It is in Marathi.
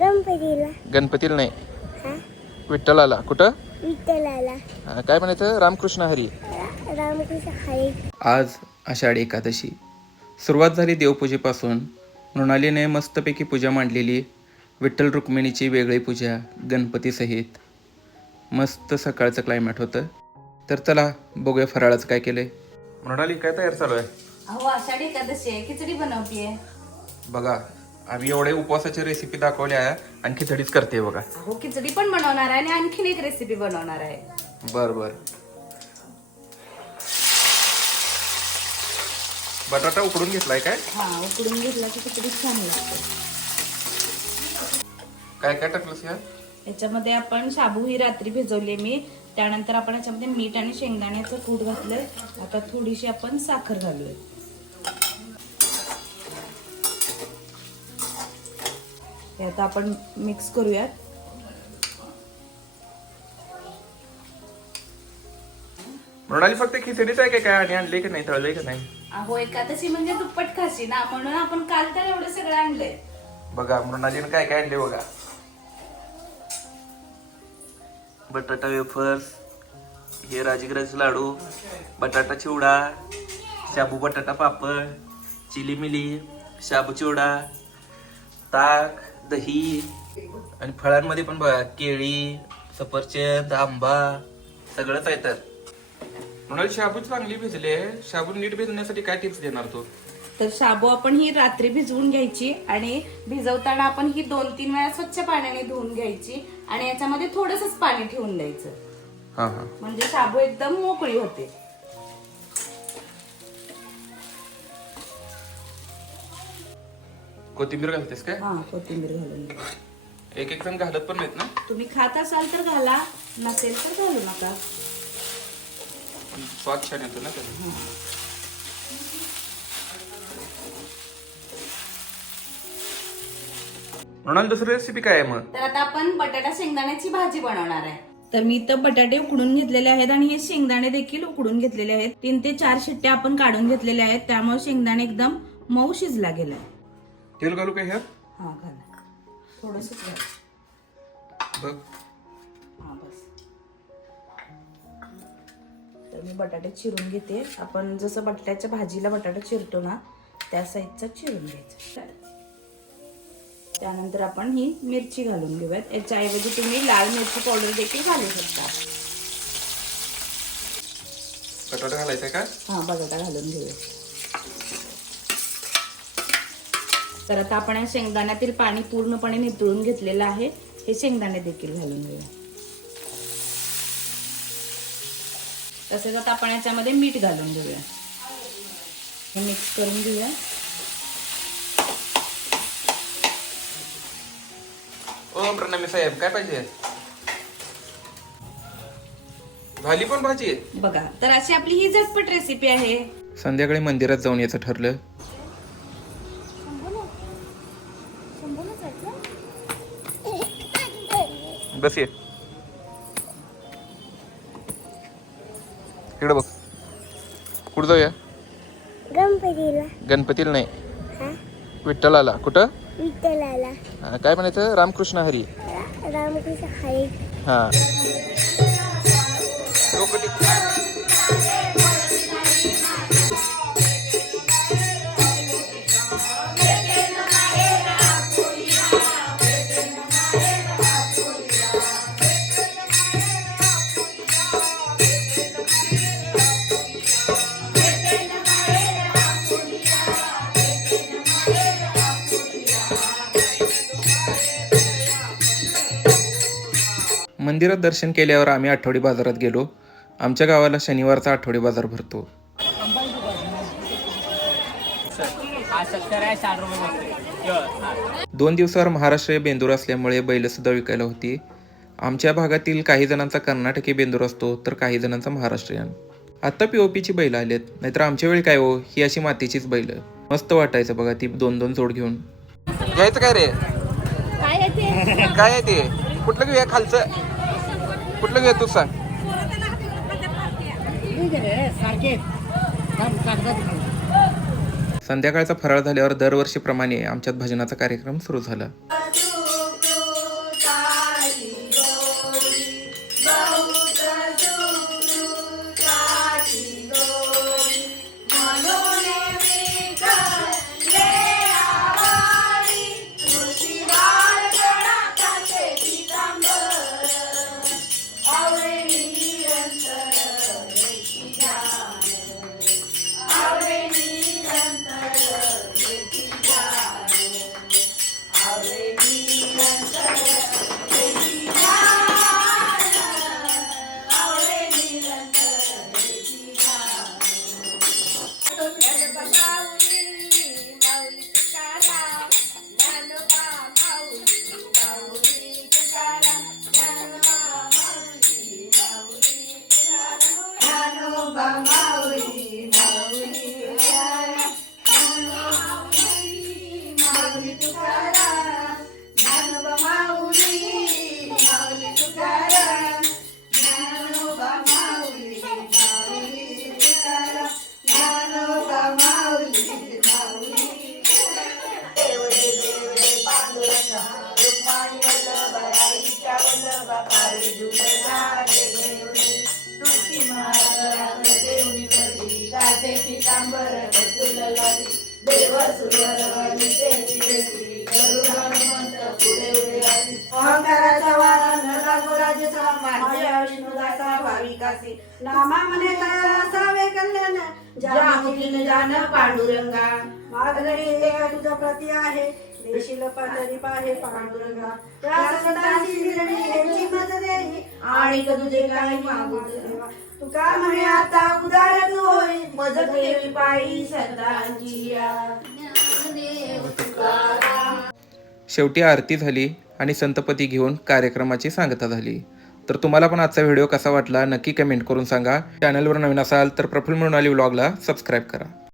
गणपतीला. गणपतीला नाही, हा विठ्ठलाला. कुठं? विठ्ठलाला. काय म्हणायचं? रामकृष्ण हरी. रामकृष्ण हरी. आज आषाढी एकादशी. सुरुवात झाली देवपूजेपासून. मृणालीने मस्तपैकी पूजा मांडलेली. विठ्ठल रुक्मिणीची वेगळी पूजा गणपतीसहित. मस्त सकाळचं क्लायमेट होतं. तर चला बघूया फराळाचं काय केलंय. मृणाली काय तयार चालू आहे? अहो आषाढी एकादशी आहे, खिचडी बनवतीये. बघा, आम्ही एवढे उपवासाची रेसिपी दाखवल्या आणि खिचडीच करते बघा. हो, खिचडी पण बनवणार आहे आणि आणखीन एक रेसिपी बनवणार आहे. बर बर. बटाटा उकडून घेतलाय काय? हा, उकडून घेतला की खिचडी छान लागते. काय काय टाकलंस या? याच्यामध्ये आपण शाबू ही रात्री भिजवली मी. त्यानंतर आपण याच्यामध्ये मीठ आणि शेंगदाण्याचं कूट घातलंय. आता थोडीशी आपण साखर घालूया. हे आता आपण मिक्स करूयात. मृणाली फक्त खिचडीच आहे काय आणि आणले की नाही, तळले की नाही? अहो एकादशी म्हणजे दुप्पट खाशी ना, म्हणून आपण काल तर एवढं सगळं आणलंय. बघा मृणालीने काय काय आणले बघा. बटाटा वेफर्स, हे राजगिराचे लाडू, बटाटा चिवडा, शाबू बटाटा पापड, चिली मिली, शाबू चिवडा, ताक, दही आणि फळांमध्ये पण बघा केळी, सफरचंद, आंबा सगळंच आहे. तर मृणाली शाबू चांगली भिजले. शाबू नीट भिजण्यासाठी काय टिप्स देणार तू? तर शाबू आपण ही रात्री भिजवून घ्यायची आणि भिजवताना आपण ही 2-3 वेळा स्वच्छ पाण्याने धुवून घ्यायची आणि याच्यामध्ये थोडंसंच पाणी ठेवून द्यायचं. हा हा, म्हणजे शाबू एकदम मोकळी होते. कोथिंबीर घालतेस काय? हा, कोथिंबीर घालून. एक एक जण घालत पण नाहीत ना. तुम्ही खात असाल तर घाला, नसेल तर घालू नका. स्वाद छान येतो ना त्याचा. मृणाल दुसरी रेसिपी काय आहे मग? तर आता आपण बटाटा शेंगदाण्याची भाजी बनवणार आहे. तर मी तर बटाटे उकडून घेतलेले आहेत आणि हे शेंगदाणे देखील उकडून घेतलेले आहेत. 3 ते 4 शिट्ट्या आपण काढून घेतलेल्या आहेत, त्यामुळे शेंगदाणे एकदम मऊ शिजला गेलाय. तेल घालू काय ह्यात? हा, घाला थोडंसंच घाला. बघ. हा, बस. तर मी बटाटे चिरून घेते. आपण जसं बटाट्याच्या भाजीला बटाटा चिरतो ना, त्या साईजचा चिरून घ्यायचा. त्यानंतर आपण ही मिरची घालून घेऊयात. याच्याऐवजी तुम्ही लाल मिरची पावडर देखील घालू शकता. बटाटा घालायचा का? हा, बटाटा घालून घेऊया. तर आता आपण या शेंगदाण्यातील पाणी पूर्णपणे नितळून घेतलेलं आहे. हे शेंगदाणे देखील घालून घेऊया. तसेच आता आपण याच्यामध्ये मीठ घालून घेऊया. हे मिक्स करून घेऊया. ओ प्रणामी साहेब, काय पाहिजे? झाली पण भाजी बघा, तर अशी आपली ही झटपट रेसिपी आहे. संध्याकाळी मंदिरात जाऊन यायचं ठरलं. बस ये इकडे बघ. कुठं जाऊया? गणपतीला. गणपतीला नाही, हा विठ्ठलाला. कुठं? विठ्ठलाला. काय म्हणायचं? रामकृष्ण हरी. रामकृष्ण हरी. हा. मंदिरात दर्शन केल्यावर आम्ही आठवडी बाजारात गेलो. आमच्या गावाला शनिवारचा आठवडी बाजार भरतो. 2 दिवसावर महाराष्ट्रीय बेंदूर असल्यामुळे बैल सुद्धा विकायला होती. आमच्या भागातील काही जणांचा कर्नाटकी बेंदूर असतो तर काही जणांचा महाराष्ट्रीयन. आता पीओपीची बैल आलेत, नाहीतर आमच्या वेळी काय हो, ही अशी मातीचीच बैल. मस्त वाटायचं बघा ती 2-2 जोड घेऊन. घ्यायचं काय रे? काय आहे ते? कुठलं घेऊया? खालचं कुठलं घेऊया तू सांग. संध्याकाळचा फराळ झाल्यावर दरवर्षीप्रमाणे आमच्यात भजनाचा कार्यक्रम सुरू झाला. अहंकाराचा वारा न लागो राजसा माझ्या विष्णुदासा भाविकासी नामा म्हणे तयार असावे कल्याण ज्या मुखीने जाण पांडुरंगा मागणी एका तुझा प्रती आहे देशील पातळी पाहे पांडुरंगा त्या संतांची निर्णी यांची मज देई आणि तुझे काही मागू देवा तुका म्हणे आता उदार तू होई मज देवी पायी संतांची शेवटी आरती झाली आणि संतपती घेऊन कार्यक्रमाची सांगता झाली. तर तुम्हाला पण आजचा व्हिडिओ कसा वाटला नक्की कमेंट करून सांगा. चॅनलवर नवीन असाल तर प्रफुल्ल मृणाली व्लॉगला सबस्क्राईब करा.